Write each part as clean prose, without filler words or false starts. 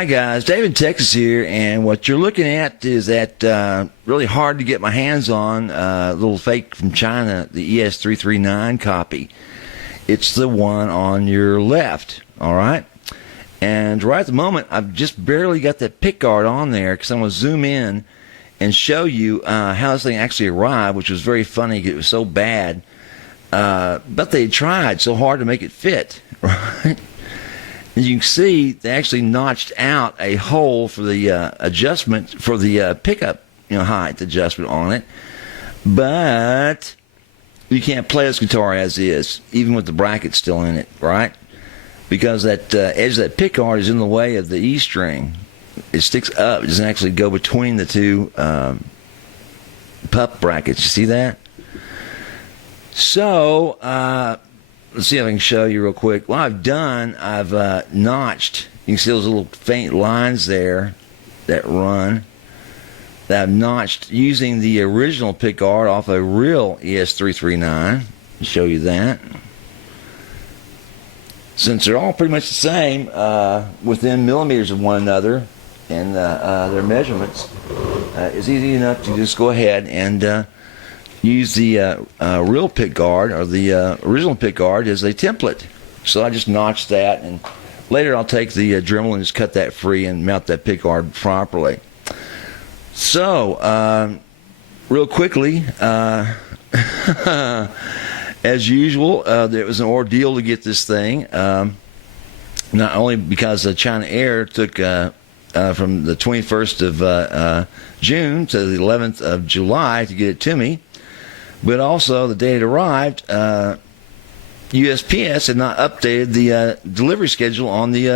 Hi guys, David Texas here, and what you're looking at is that really hard to get my hands on little fake from China, the ES339 copy. It's the one on your left, all right? And right at the moment, I've just barely got that pick guard on there because I'm going to zoom in and show you how this thing actually arrived, which was very funny. It was so bad, but they tried so hard to make it fit, right? As you can see, they actually notched out a hole for the adjustment for the pickup, height adjustment on it. But you can't play this guitar as is, even with the bracket still in it, right? Because that edge of that pick guard is in the way of the E string. It sticks up. It doesn't actually go between the two PUP brackets. You see that? So, let's see if I can show you real quick. What I've done, I've notched. You can see those little faint lines there that run. That I've notched using the original pick guard off a real ES339. I'll show you that. Since they're all pretty much the same, within millimeters of one another and their measurements, it's easy enough to just go ahead and use the real pick guard or the original pick guard as a template. So I just notched that, and later I'll take the Dremel and just cut that free and mount that pick guard properly. So real quickly, as usual, it was an ordeal to get this thing. Not only because China Air took from the 21st of June to the 11th of July to get it to me, but also the day it arrived, USPS had not updated the delivery schedule on the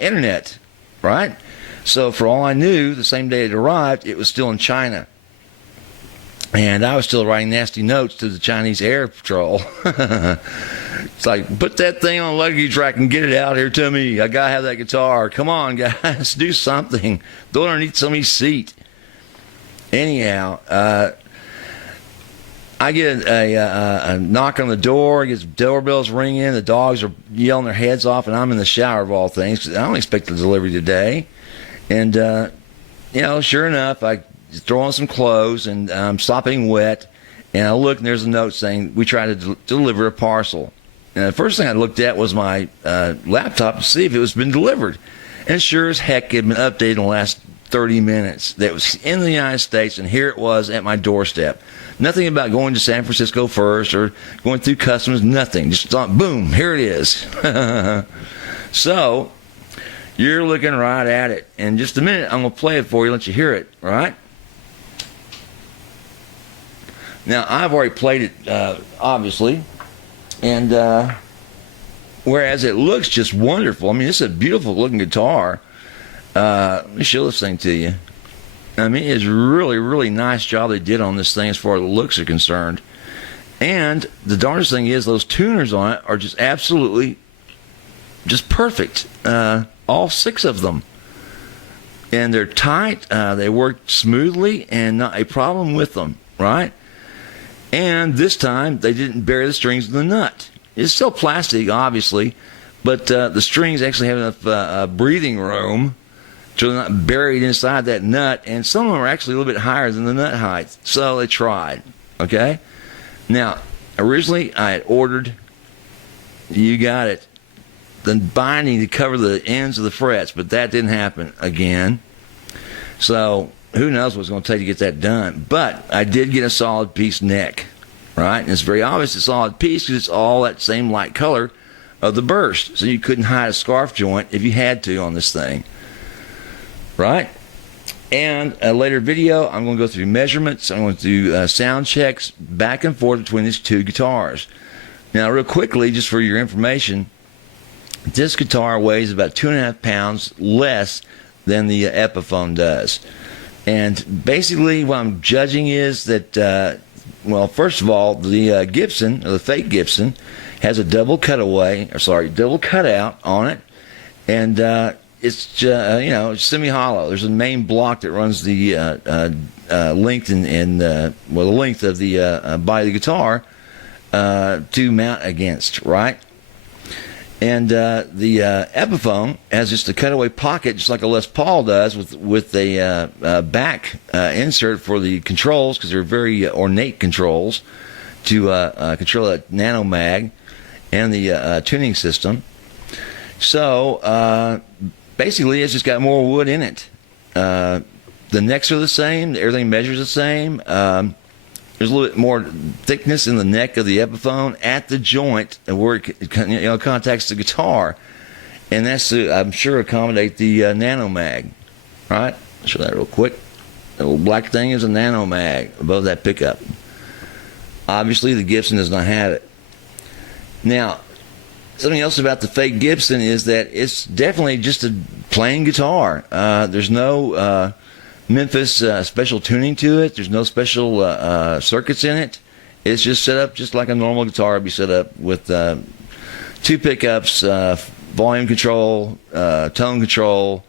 internet, right? So for all I knew, the same day it arrived, it was still in China. And I was still writing nasty notes to the Chinese Air Patrol. It's like, put that thing on a luggage rack and get it out here to me. I got to have that guitar. Come on, guys, do something. Go underneath somebody's seat. Anyhow, I get a knock on the door, I get doorbells ringing, the dogs are yelling their heads off, and I'm in the shower of all things, 'cause I don't expect the delivery today. And, sure enough, I throw on some clothes, and I'm sopping wet, and I look, and there's a note saying, we tried to deliver a parcel. And the first thing I looked at was my laptop to see if it was been delivered. And sure as heck, it had been updated in the last 30 minutes. That was in the United States, and here it was at my doorstep. Nothing about going to San Francisco first or going through customs, nothing. Just thought, boom, here it is. So, you're looking right at it. In just a minute, I'm going to play it for you, let you hear it, all right? Now, I've already played it, obviously, and whereas it looks just wonderful, I mean, it's a beautiful-looking guitar. Let me show this thing to you. I mean, it's really, really nice job they did on this thing as far as the looks are concerned. And the darndest thing is those tuners on it are just absolutely just perfect. All 6 of them. And they're tight. They work smoothly and not a problem with them, right? And this time, they didn't bury the strings in the nut. It's still plastic, obviously, but the strings actually have enough breathing room so they're not buried inside that nut, and some of them are actually a little bit higher than the nut height. So they tried, okay? Now, originally I had ordered, you got it, the binding to cover the ends of the frets, but that didn't happen again. So who knows what it's going to take to get that done. But I did get a solid piece neck, right? And it's very obvious it's a solid piece because it's all that same light color of the burst. So you couldn't hide a scarf joint if you had to on this thing. Right? And a later video, I'm going to go through measurements. I'm going to do sound checks back and forth between these 2 guitars. Now, real quickly, just for your information, this guitar weighs about 2.5 pounds less than the Epiphone does. And basically, what I'm judging is that, well, first of all, the Gibson, or the fake Gibson, has a double cutout on it. And it's it's semi-hollow. There's a main block that runs the length the length of the body of the guitar to mount against, right? And the Epiphone has just a cutaway pocket, just like a Les Paul does, with a back insert for the controls, because they're very ornate controls to control that nano mag and the tuning system. So basically, it's just got more wood in it. The necks are the same. Everything measures the same. There's a little bit more thickness in the neck of the Epiphone at the joint where it contacts the guitar, and that's to, I'm sure, accommodate the nano mag. Right? I'll show that real quick. The little black thing is a nano mag above that pickup. Obviously, the Gibson does not have it. Now, something else about the fake Gibson is that it's definitely just a plain guitar. There's no Memphis special tuning to it. There's no special circuits in it. It's just set up just like a normal guitar would be set up, with 2 pickups, volume control, tone control,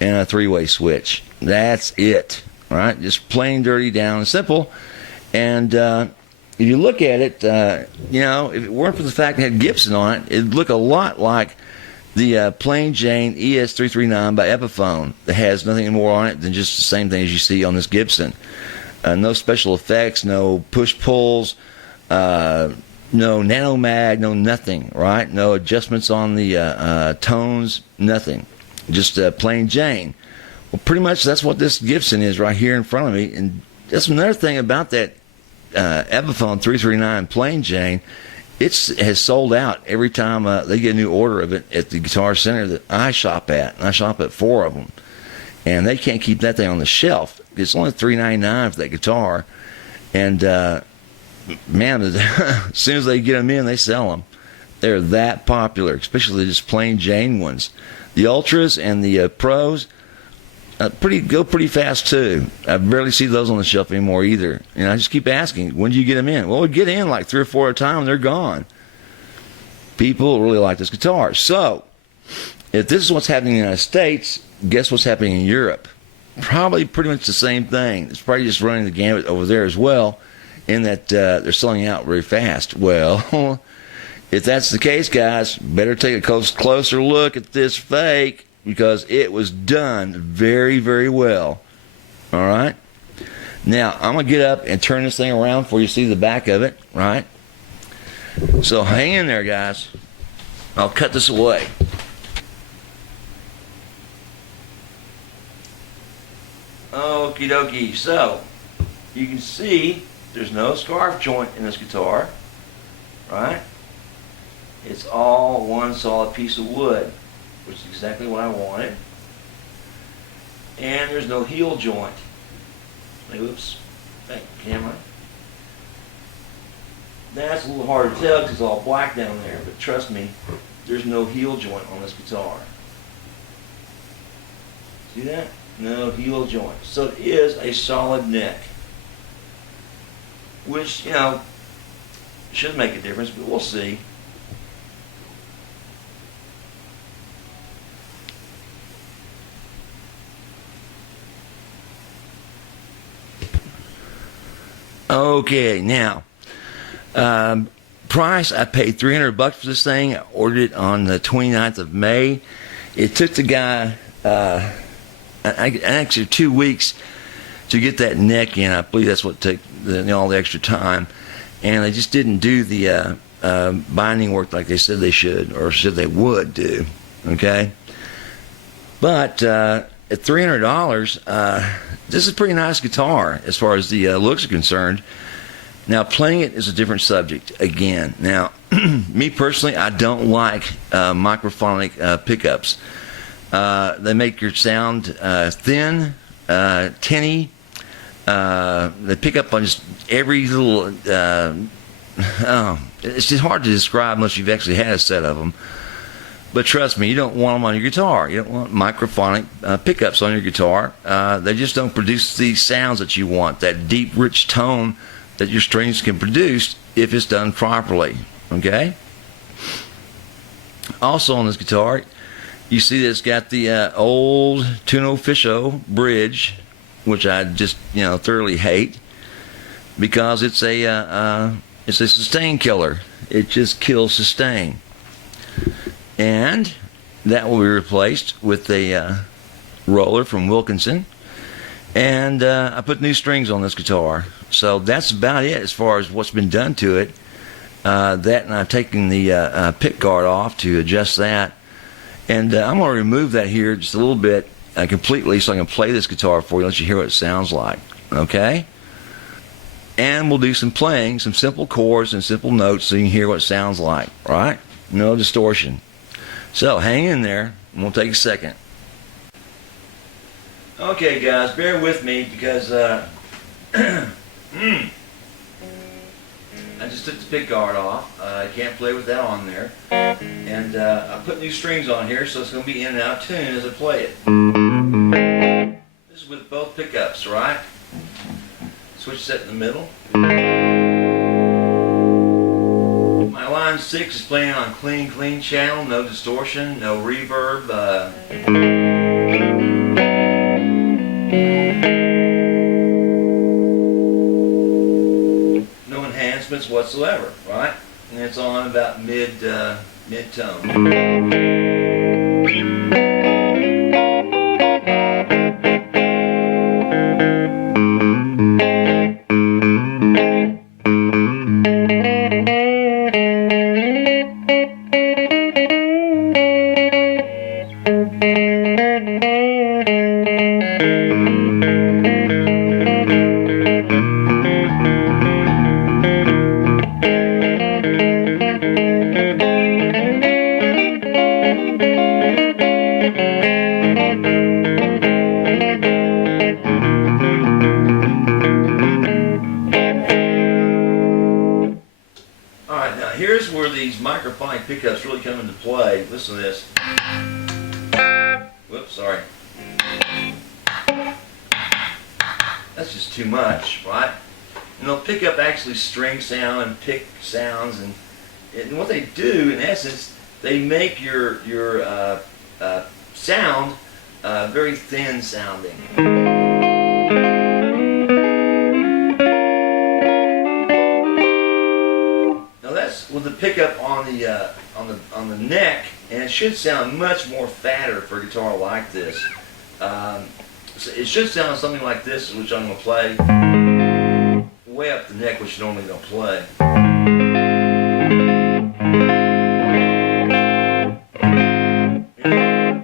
and a 3-way switch. That's it, right? Just plain dirty, down and simple. And if you look at it, if it weren't for the fact that it had Gibson on it, it'd look a lot like the plain Jane ES339 by Epiphone that has nothing more on it than just the same thing as you see on this Gibson. No special effects, no push-pulls, no nano mag, no nothing, right? No adjustments on the tones, nothing. Just plain Jane. Well, pretty much that's what this Gibson is right here in front of me. And that's another thing about that Epiphone 339 plain Jane. It has sold out every time they get a new order of it at the Guitar Center that I shop at. And I shop at 4 of them. And they can't keep that thing on the shelf. It's only $3.99 for that guitar. And, man, as soon as they get them in, they sell them. They're that popular, especially just plain Jane ones. The Ultras and the Pros go pretty fast, too. I barely see those on the shelf anymore either. And I just keep asking, when do you get them in? Well, we get in like 3 or 4 at a time, and they're gone. People really like this guitar. So, if this is what's happening in the United States, guess what's happening in Europe? Probably pretty much the same thing. It's probably just running the gamut over there as well, in that they're selling out very fast. Well, if that's the case, guys, better take a closer look at this fake, because it was done very, very well. All right? Now, I'm going to get up and turn this thing around for you to see the back of it, right? So hang in there, guys. I'll cut this away. Okie dokie. So, you can see there's no scarf joint in this guitar, right? It's all one solid piece of wood, which is exactly what I wanted. And there's no heel joint. Oops. Thank you, camera. That's a little hard to tell because it's all black down there, but trust me, there's no heel joint on this guitar. See that? No heel joint. So it is a solid neck, which, should make a difference, but we'll see. Okay, now, price, I paid $300 for this thing. I ordered it on the 29th of May. It took the guy actually 2 weeks to get that neck in. I believe that's what took all the extra time. And they just didn't do the binding work like they said they should, or said they would do. Okay? But at $300, this is a pretty nice guitar as far as the looks are concerned. Now, playing it is a different subject again. Now, me personally, I don't like microphonic pickups. They make your sound thin, tinny. They pick up on just every little... it's just hard to describe unless you've actually had a set of them. But trust me, you don't want them on your guitar. You don't want microphonic pickups on your guitar. They just don't produce the sounds that you want, that deep, rich tone that your strings can produce if it's done properly. Okay? Also on this guitar, you see that it's got the old Tuno Fisho bridge, which I just thoroughly hate, because it's a sustain killer. It just kills sustain. and that will be replaced with a roller from Wilkinson. And I put new strings on this guitar. So that's about it as far as what's been done to it. That, and I've taken the pick guard off to adjust that. And I'm going to remove that here just a little bit completely so I can play this guitar for you, let you hear what it sounds like. Okay? And we'll do some playing, some simple chords and simple notes so you can hear what it sounds like. Right? No distortion. So hang in there, and we'll take a second. Okay, guys, bear with me because I just took the pick guard off. I can't play with that on there. And I put new strings on here, so it's going to be in and out of tune as I play it. This is with both pickups, right? Switch set in the middle. My line 6 is playing on clean channel, no distortion, no reverb. No enhancements whatsoever, right? And it's on about mid-tone. Here's where these microphonic pickups really come into play. Listen to this. Whoops, sorry. That's just too much, right? And they'll pick up actually string sound and pick sounds, and what they do, in essence, they make your sound very thin sounding. With the pickup on the neck, and it should sound much more fatter for a guitar like this. So it should sound something like this, which I'm going to play way up the neck, which you normally don't play.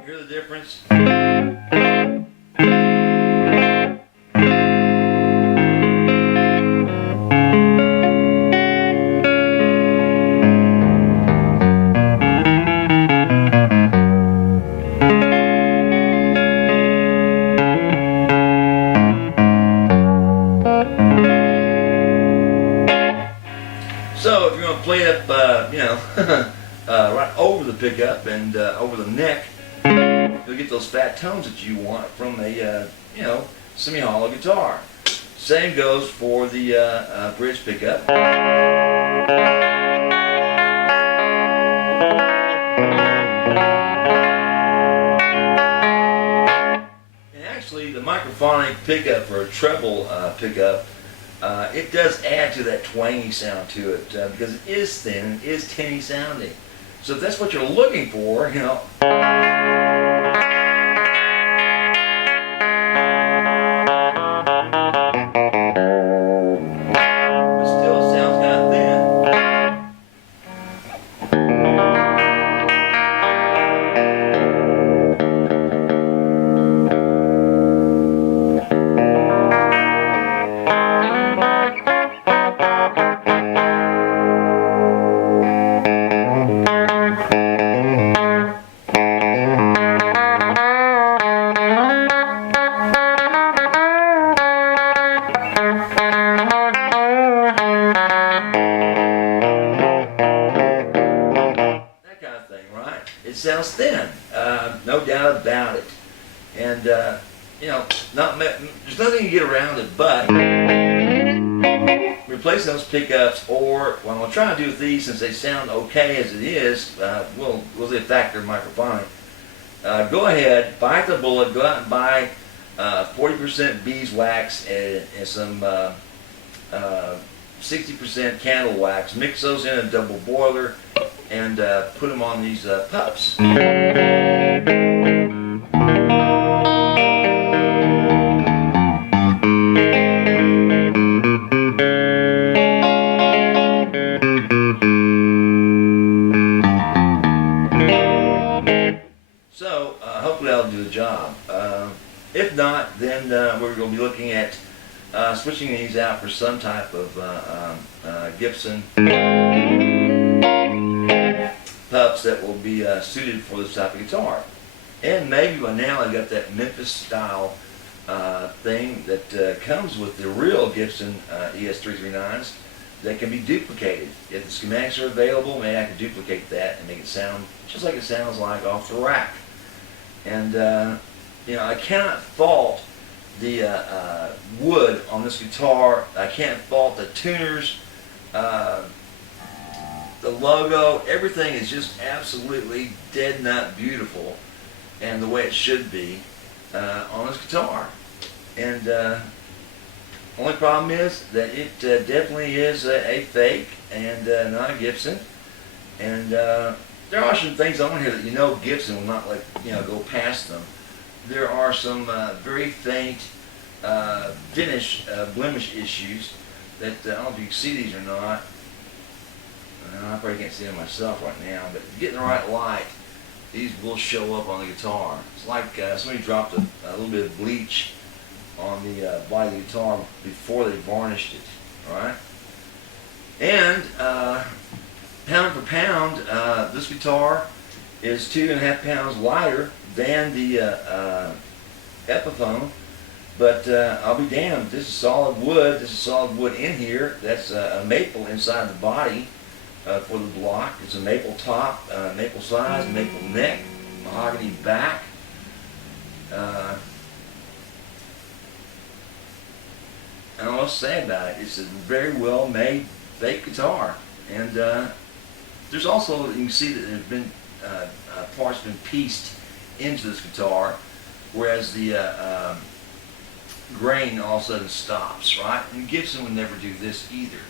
Hear the difference? So if you're going to play it up, right over the pickup and over the neck, you'll get those fat tones that you want from a, semi-hollow guitar. Same goes for the bridge pickup. And actually, the microphonic pickup for a treble pickup, it does add to that twangy sound to it because it is thin and it is tinny sounding. So if that's what you're looking for, it sounds thin, no doubt about it. And there's nothing to get around it but replacing those pickups, or what I'm going to try to do with these, since they sound okay as it is, we'll see a factor microphonic. Go ahead, bite the bullet, go out and buy 40% beeswax and some 60% candle wax. Mix those in a double boiler. and put them on these PUPs. So hopefully that'll do the job. If not, then we're going to be looking at switching these out for some type of Gibson PUPs that will be suited for this type of guitar. And maybe by now I've got that Memphis style thing that comes with the real Gibson ES339s that can be duplicated. If the schematics are available, maybe I can duplicate that and make it sound just like it sounds like off the rack. And you know, I cannot fault the wood on this guitar. I can't fault the tuners, the logo. Everything is just absolutely dead nut beautiful, and the way it should be on this guitar. And only problem is that it definitely is a fake and not a Gibson. And there are some things on here that you know Gibson will not let go past them. There are some very faint finish blemish issues that I don't know if you can see these or not. I probably can't see them myself right now, but if you get in the right light, these will show up on the guitar. It's like somebody dropped a little bit of bleach on the body of the guitar before they varnished it. All right, and pound for pound, this guitar is 2.5 pounds lighter than the Epiphone, but I'll be damned. This is solid wood. This is solid wood in here. That's a maple inside the body for the block. It's a maple top, maple size, maple neck, mahogany back. And I'll say about it, it's a very well made fake guitar. And there's also, you can see that there's been parts been pieced into this guitar, whereas the grain all of a sudden stops, right? And Gibson would never do this either.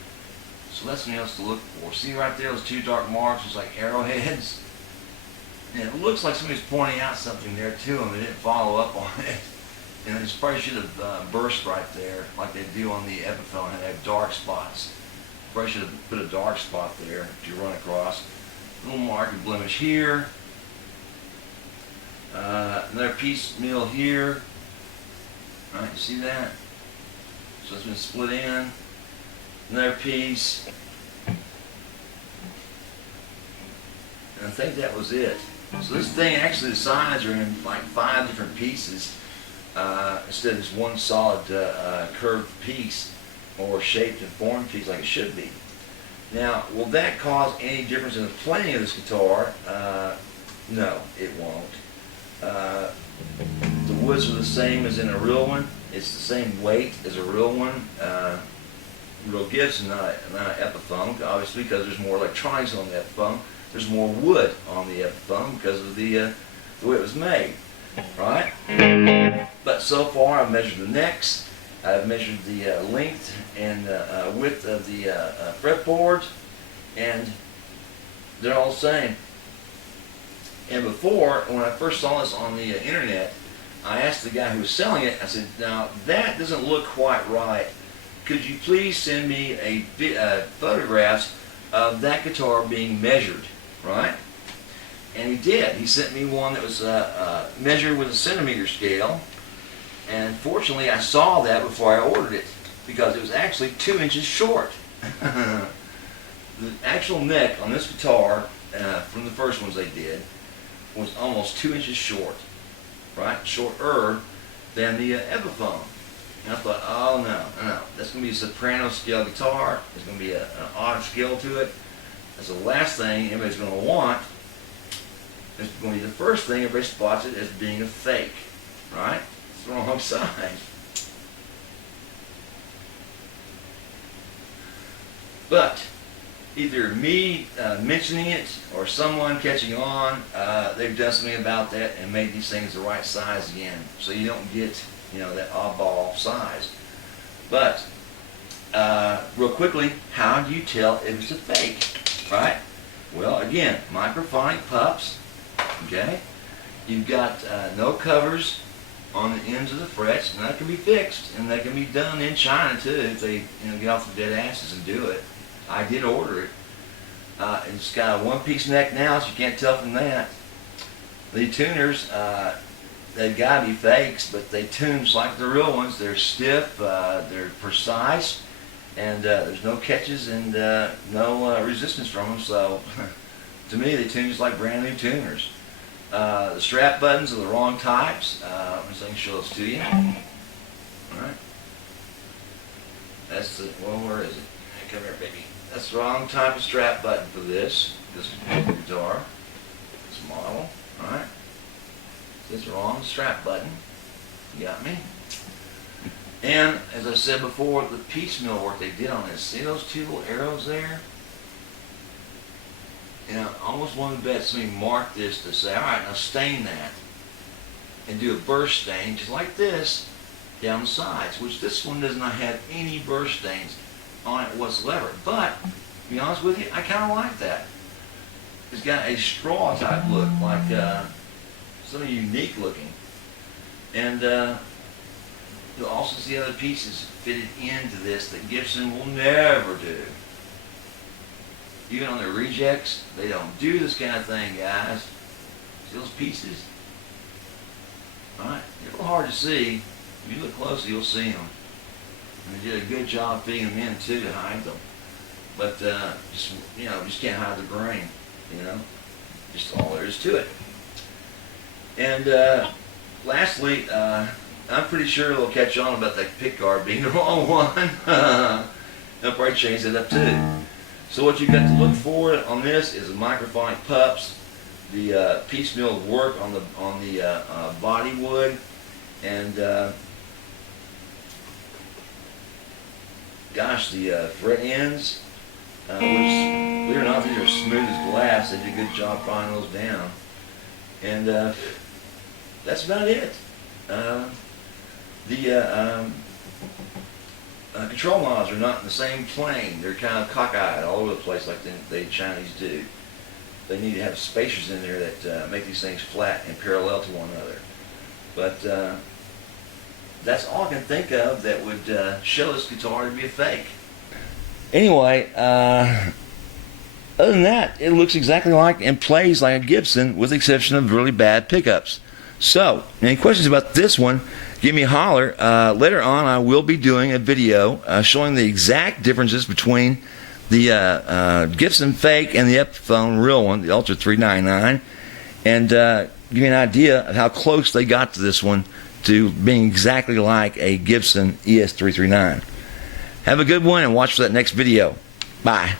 So that's something else to look for. See right there, those two dark marks, it's like arrowheads. And it looks like somebody's pointing out something there to them. They didn't follow up on it. And it probably should have burst right there, like they do on the Epiphone, and they have dark spots. Probably should have put a dark spot there if you run across. A little mark of blemish here. Another piecemeal here. All right, you see that? So it's been split in. Another piece. And I think that was it. So this thing, actually the sides are in like 5 different pieces instead of just one solid curved piece or shaped and formed piece like it should be. Now, will that cause any difference in the playing of this guitar? No, it won't. The woods are the same as in a real one. It's the same weight as a real one. Real Gibson, not an Epiphone, obviously, because there's more electronics on the Epiphone. There's more wood on the Epiphone because of the way it was made, right? But so far, I've measured the necks. I've measured the length and width of the fretboards, and they're all the same. And before, when I first saw this on the internet, I asked the guy who was selling it, I said, now that doesn't look quite right. Could you please send me photographs of that guitar being measured, right? And he did. He sent me one that was measured with a centimeter scale. And fortunately, I saw that before I ordered it, because it was actually 2 inches short. The actual neck on this guitar, from the first ones they did, was almost 2 inches short, right? Shorter than the Epiphone. And I thought, oh no, that's going to be a soprano scale guitar. There's going to be an odd scale to it. That's the last thing anybody's going to want. It's going to be the first thing everybody spots it as being a fake, right? It's the wrong side. But either me mentioning it or someone catching on, they've done something about that and made these things the right size again, so you don't get that oddball size. But real quickly, how do you tell if it's a fake, right? Well, again, microphonic PUPs. Okay, you've got no covers on the ends of the frets, and that can be fixed, and that can be done in China too if they get off the dead asses and do it. I did order it. It's got a one-piece neck now, so you can't tell from that. The tuners, they've got to be fakes, but they tune just like the real ones. They're stiff, they're precise, and there's no catches and no resistance from them. So, to me, they tune just like brand new tuners. The strap buttons are the wrong types. Let me see if I can show those to you. All right. That's the, well, where is it? Come here, baby. That's the wrong type of strap button for this guitar, this model. All right. It's the wrong strap button. You got me? And as I said before, the piecemeal work they did on this. See those two little arrows there? I almost wanted to bet somebody marked this to say, all right, now stain that. And do a burst stain just like this down the sides, which this one does not have any burst stains on it whatsoever. But, to be honest with you, I kind of like that. It's got a straw type look, like something unique looking. And you'll also see other pieces fitted into this that Gibson will never do. Even on their rejects, they don't do this kind of thing, guys. See those pieces? Alright, they're a little hard to see. If you look closely, you'll see them. And they did a good job fitting them in too to hide them. But just can't hide the grain. Just all there is to it. And lastly, I'm pretty sure they'll catch on about that pick guard being the wrong one. They'll probably change that up too. So what you've got to look for on this is the microphonic PUPs, the piecemeal work on the body wood, and gosh, the fret ends, which, believe it or not, these are smooth as glass. They did a good job filing those down, and that's about it. Control knobs are not in the same plane. They're kind of cockeyed all over the place like the Chinese do. They need to have spacers in there that make these things flat and parallel to one another. But that's all I can think of that would show this guitar to be a fake. Anyway, other than that, it looks exactly like and plays like a Gibson with the exception of really bad pickups. So, any questions about this one, give me a holler. Later on, I will be doing a video showing the exact differences between the Gibson fake and the Epiphone real one, the Ultra 399, and give you an idea of how close they got to this one to being exactly like a Gibson ES339. Have a good one and watch for that next video. Bye.